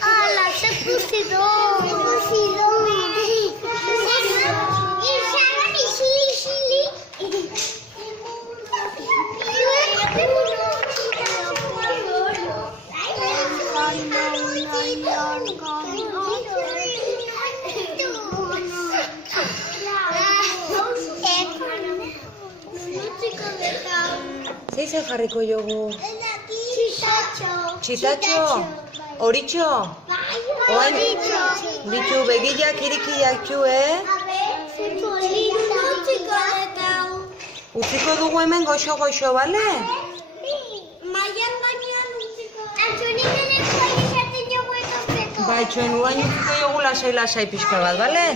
¡Hala! ¡Se pusieron! Zeizen jarriko jogu? Txitatxo? Horitxo? Oain? Ditu begilak irikiak txu, Utziko dugu hemen goxo-goxo, bale? Bai, txuen uain utziko jogu lasai-lasai pixka bat, bale?